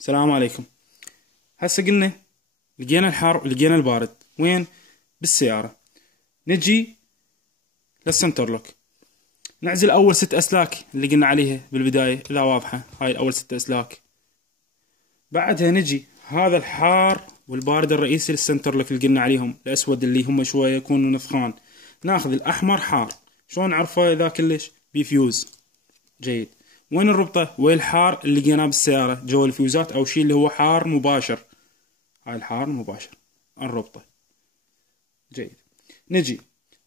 السلام عليكم. هسه قلنا لقينا الحار ولقينا البارد وين؟ بالسيارة. نجي للسنتر لوك، نعزل أول 6 أسلاك اللي قلنا عليها بالبداية إذا واضحة. هاي أول 6 أسلاك. بعدها نجي هذا الحار والبارد الرئيسي للسنتر لوك اللي قلنا عليهم الأسود اللي هم شوية يكونوا نفخان. ناخذ الأحمر حار. شلون نعرفه إذا كلش؟ بفيوز. جيد. وين الربطة؟ وين الحار اللي لقيناه بالسيارة جوا الفيوزات أو شيء اللي هو حار مباشر. هاي الحار مباشر الربطة. جيد. نجي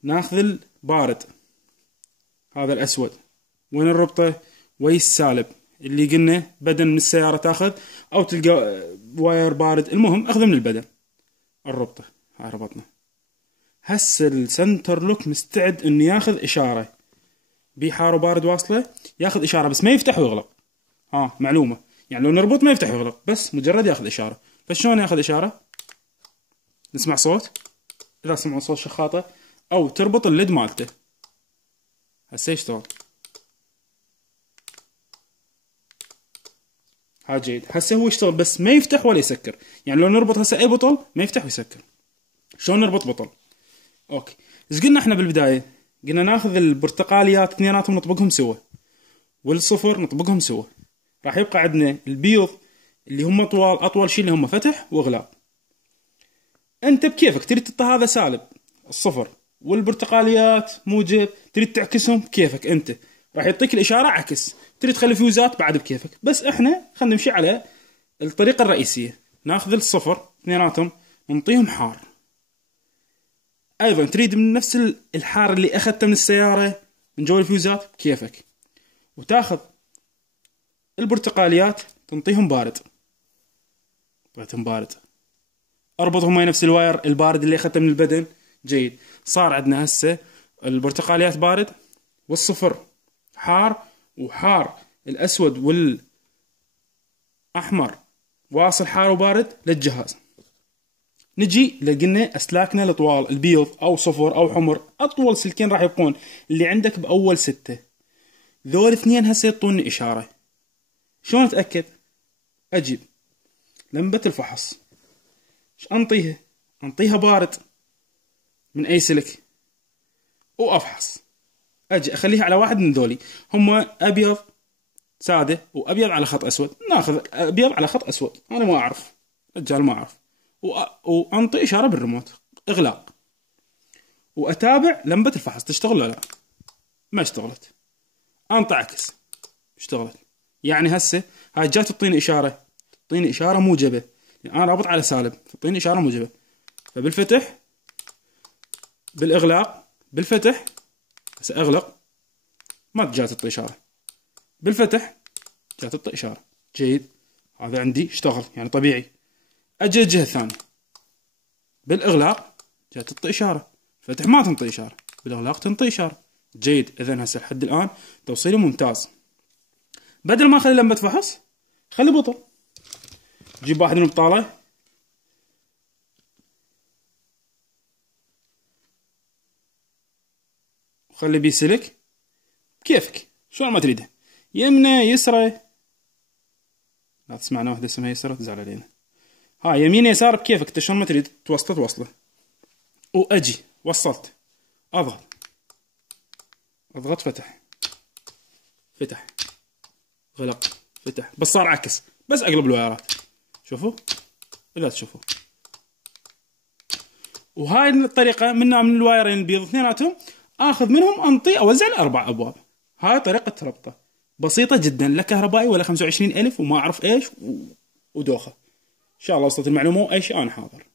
ناخذ البارد هذا الأسود. وين الربطة؟ وين السالب اللي قلنا بدن من السيارة تاخذ أو تلقى واير بارد، المهم أخذه من البدن. الربطة هاي ربطنا. هسه السنتر لوك مستعد إنه ياخذ إشارة بحار وبارد واصله، ياخذ إشارة بس ما يفتح ويغلق. معلومة، يعني لو نربط ما يفتح ويغلق، بس مجرد ياخذ إشارة. فشلون ياخذ إشارة؟ نسمع صوت، إذا سمعوا صوت شخاطة أو تربط الليد مالته. هسه يشتغل. ها جيد. هسه هو يشتغل بس ما يفتح ولا يسكر. يعني لو نربط هسه أي بطل ما يفتح ويسكر. شلون نربط بطل؟ أوكي. إيش قلنا إحنا بالبداية؟ قلنا ناخذ البرتقاليات اثنيناتهم نطبقهم سوا، والصفر نطبقهم سوا. راح يبقى عندنا البيض اللي هم أطول شيء اللي هم فتح وإغلاق. أنت بكيفك تريد تحط هذا سالب الصفر والبرتقاليات موجب، تريد تعكسهم بكيفك أنت. راح يعطيك الإشارة عكس. تريد تخلي فيوزات بعد بكيفك. بس إحنا خلينا نمشي على الطريقة الرئيسية. ناخذ الصفر اثنيناتهم نعطيهم حار. أيضا تريد من نفس الحار اللي أخذته من السيارة من جوا الفيوزات بكيفك. وتاخذ البرتقاليات تنطيهم بارد. طيتهم بارد. اربطهم ويا نفس الواير البارد اللي اخذته من البدن. جيد. صار عندنا هسه البرتقاليات بارد والصفر حار، وحار الأسود والأحمر واصل حار وبارد للجهاز. نجي لقينا أسلاكنا الطوال البيض أو صفر أو حمر. أطول سلكين راح يبقون اللي عندك بأول 6. ذول اثنين هسه يعطوني إشارة. شلون أتأكد؟ أجيب لمبة الفحص. ايش أنطيها؟ أنطيها بارد من أي سلك وأفحص. أجي أخليها على واحد من ذولي، هم أبيض سادة وأبيض على خط أسود. ناخذ أبيض على خط أسود. أنا ما أعرف، رجال ما أعرف. وأنطي إشارة بالريموت إغلاق، وأتابع لمبة الفحص تشتغل ولا لا. ما اشتغلت، أنطي عكس، اشتغلت. يعني هسه هاي جات تعطيني إشارة، تعطيني إشارة موجبة. يعني أنا رابط على سالب، تعطيني إشارة موجبة. فبالفتح بالإغلاق بالفتح هسه أغلق ما جات تعطي إشارة، بالفتح جات تعطي إشارة. جيد. هذا عندي اشتغل يعني طبيعي. أجي الجهة الثانية بالإغلاق جات تعطي إشارة، فتح ما تنطي إشارة، بالإغلاق تنطي إشارة. جيد. إذن هسه لحد الآن توصيلي ممتاز. بدل ما أخلي لمبة فحص خلي بطل. جيب واحد من البطالة وخلي بيه سلك كيفك شلون ما تريده، يمنى يسرى. لا تسمعنا واحدة اسمها يسرى تزعل علينا. يمين يسار بكيفك انت شلون ما تريد توصله توصله. واجي وصلت، اضغط فتح غلق فتح، بس صار عكس. بس اقلب الوايرات شوفوا لا تشوفوا. وهاي الطريقة من الوايرين البيض اثنيناتهم اخذ منهم انطي اوزع ل4 ابواب. هاي طريقة ربطة بسيطة جدا، لا كهربائي ولا 25,000 وما اعرف ايش ودوخة. ان شاء الله وصلت المعلومة واي شيء انا حاضر.